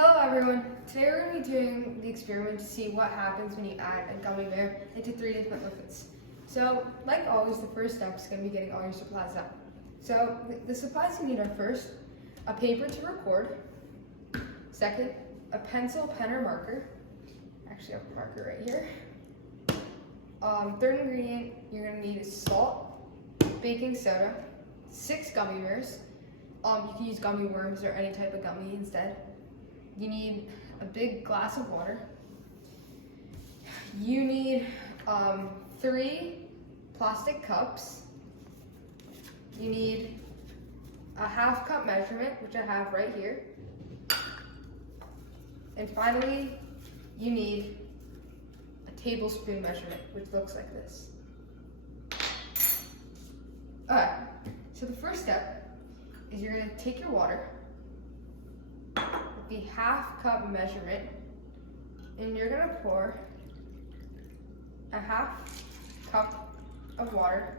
Hello everyone, today we're going to be doing the experiment to see what happens when you add a gummy bear into 3 different liquids. So, like always, the first step is going to be getting all your supplies out. So, the supplies you need are first, a paper to record, second, a pencil, pen, or marker. Actually, I have a marker right here. Third ingredient you're going to need is salt, baking soda, 6 gummy bears. You can use gummy worms or any type of gummy instead. You need a big glass of water. You need 3 plastic cups. You need a ½ cup measurement, which I have right here. And finally, you need a tablespoon measurement, which looks like this. Alright, so the first step is you're going to take your water, the ½ cup measurement, and you're gonna pour a ½ cup of water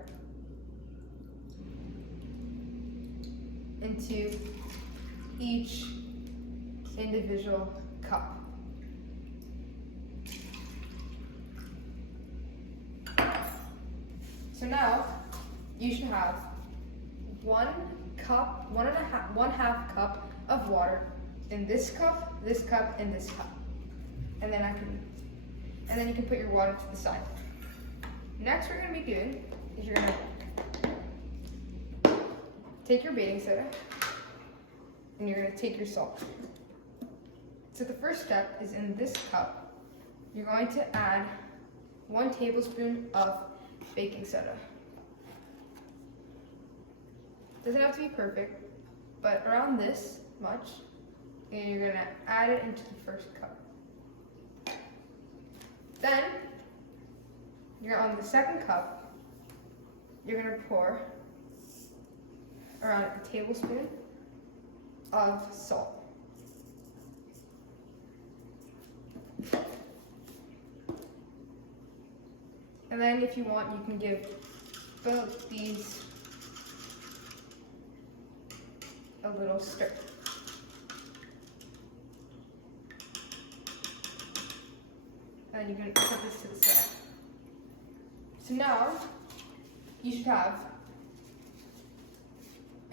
into each individual cup. So now you should have 1 cup, 1½ cup of water in this cup, and this cup. And then you can put your water to the side. Next, what we're gonna be doing is you're gonna take your baking soda and you're gonna take your salt. So the first step is in this cup, you're going to add 1 tablespoon of baking soda. Doesn't have to be perfect, but around this much. And you're gonna add it into the first cup. Then, you're on the second cup, you're gonna pour around a tablespoon of salt. And then if you want, you can give both these a little stir. And you can put this to the side. So now, you should have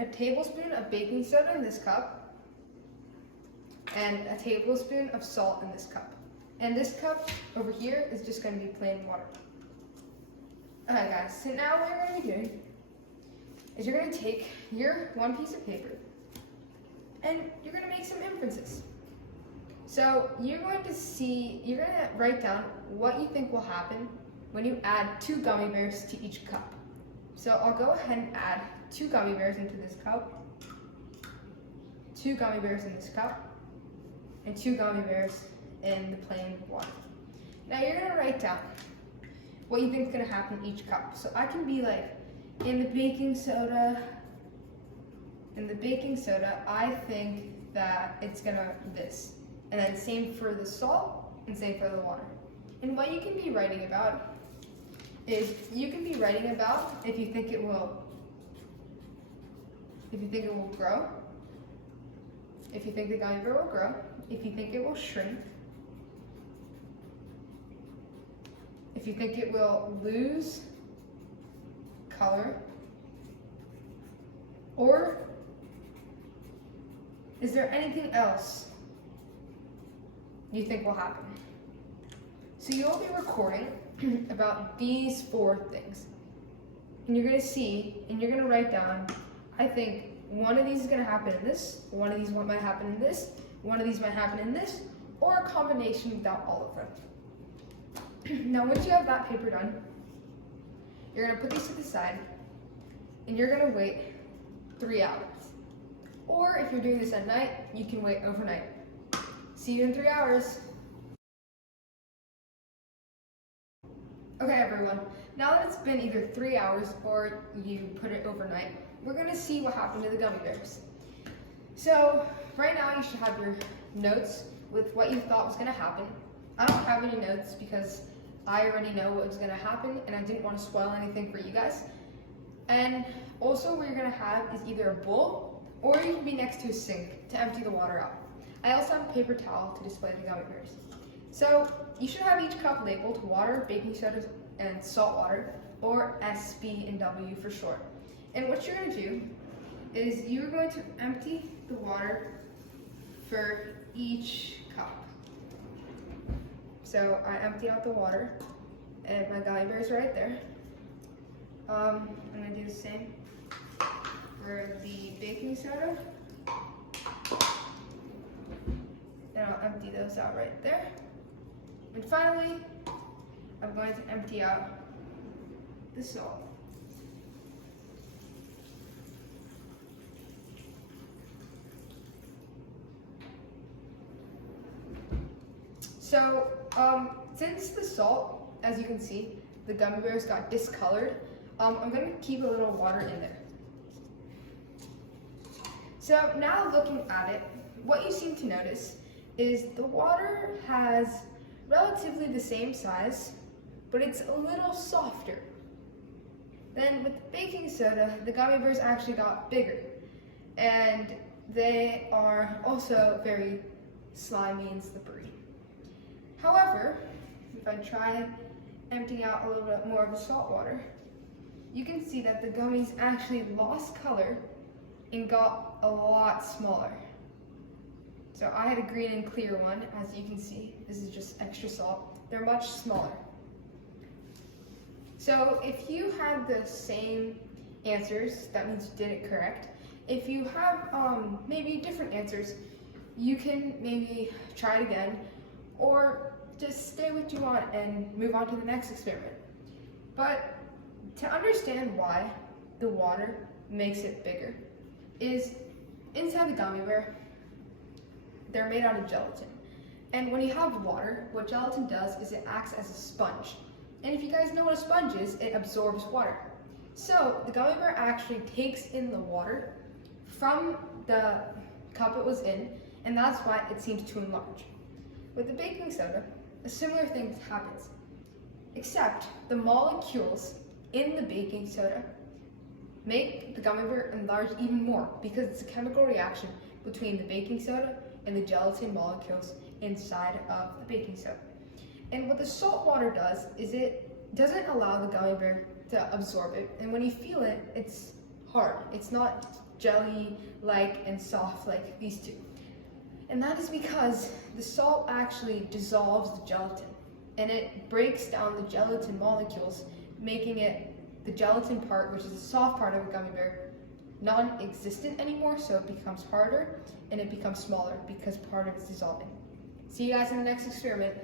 a tablespoon of baking soda in this cup, and a tablespoon of salt in this cup. And this cup over here is just going to be plain water. Alright guys, so now what you're going to be doing is you're going to take your 1 piece of paper, and you're going to make some inferences. So you're going to write down what you think will happen when you add 2 gummy bears to each cup. So I'll go ahead and add 2 gummy bears into this cup, 2 gummy bears in this cup, and 2 gummy bears in the plain water. Now you're going to write down what you think is going to happen in each cup. So I can be like, in the baking soda, I think that it's going to this. And then same for the salt, and same for the water. And what you can be writing about is, you can be writing about if you think it will grow, if you think the gummy bear will grow, if you think it will shrink, if you think it will lose color, or is there anything else you think will happen. So you'll be recording about these 4 things. And you're going to see, and you're going to write down, I think one of these is going to happen in this, one of these might happen in this, one of these might happen in this, or a combination without all of them. Now once you have that paper done, you're going to put these to the side, and you're going to wait 3 hours. Or if you're doing this at night, you can wait overnight. See you in 3 hours. Okay everyone, now that it's been either 3 hours or you put it overnight, we're gonna see what happened to the gummy bears. So right now you should have your notes with what you thought was gonna happen. I don't have any notes because I already know what was gonna happen and I didn't want to spoil anything for you guys. And also what you're gonna have is either a bowl or you can be next to a sink to empty the water out. I also have a paper towel to display the gummy bears. So you should have each cup labeled water, baking soda, and salt water, or SB and W for short. And what you're going to do is you're going to empty the water for each cup. So I empty out the water, and my gummy bear is right there. I'm going to do the same for the baking soda. And I'll empty those out right there. And finally, I'm going to empty out the salt. So, since the salt, as you can see, the gummy bears got discolored, I'm going to keep a little water in there. So now looking at it, what you seem to notice is the water has relatively the same size, but it's a little softer. Then with the baking soda, the gummy bears actually got bigger, and they are also very slimy and slippery. However, if I try emptying out a little bit more of the salt water, you can see that the gummies actually lost color and got a lot smaller. So I had a green and clear one, as you can see. This is just extra salt. They're much smaller. So if you had the same answers, that means you did it correct. If you have maybe different answers, you can maybe try it again, or just stay what you want and move on to the next experiment. But to understand why the water makes it bigger is inside the gummy bear, they're made out of gelatin. And when you have water, what gelatin does is it acts as a sponge. And if you guys know what a sponge is, it absorbs water. So the gummy bear actually takes in the water from the cup it was in, and that's why it seems to enlarge. With the baking soda, a similar thing happens, except the molecules in the baking soda make the gummy bear enlarge even more because it's a chemical reaction between the baking soda and the gelatin molecules inside of the baking soda. And what the salt water does is it doesn't allow the gummy bear to absorb it, and when you feel it, it's hard. It's not jelly-like and soft like these two. And that is because the salt actually dissolves the gelatin, and it breaks down the gelatin molecules, making it the gelatin part, which is the soft part of a gummy bear, non-existent anymore, so it becomes harder and it becomes smaller because part of it's dissolving. See you guys in the next experiment.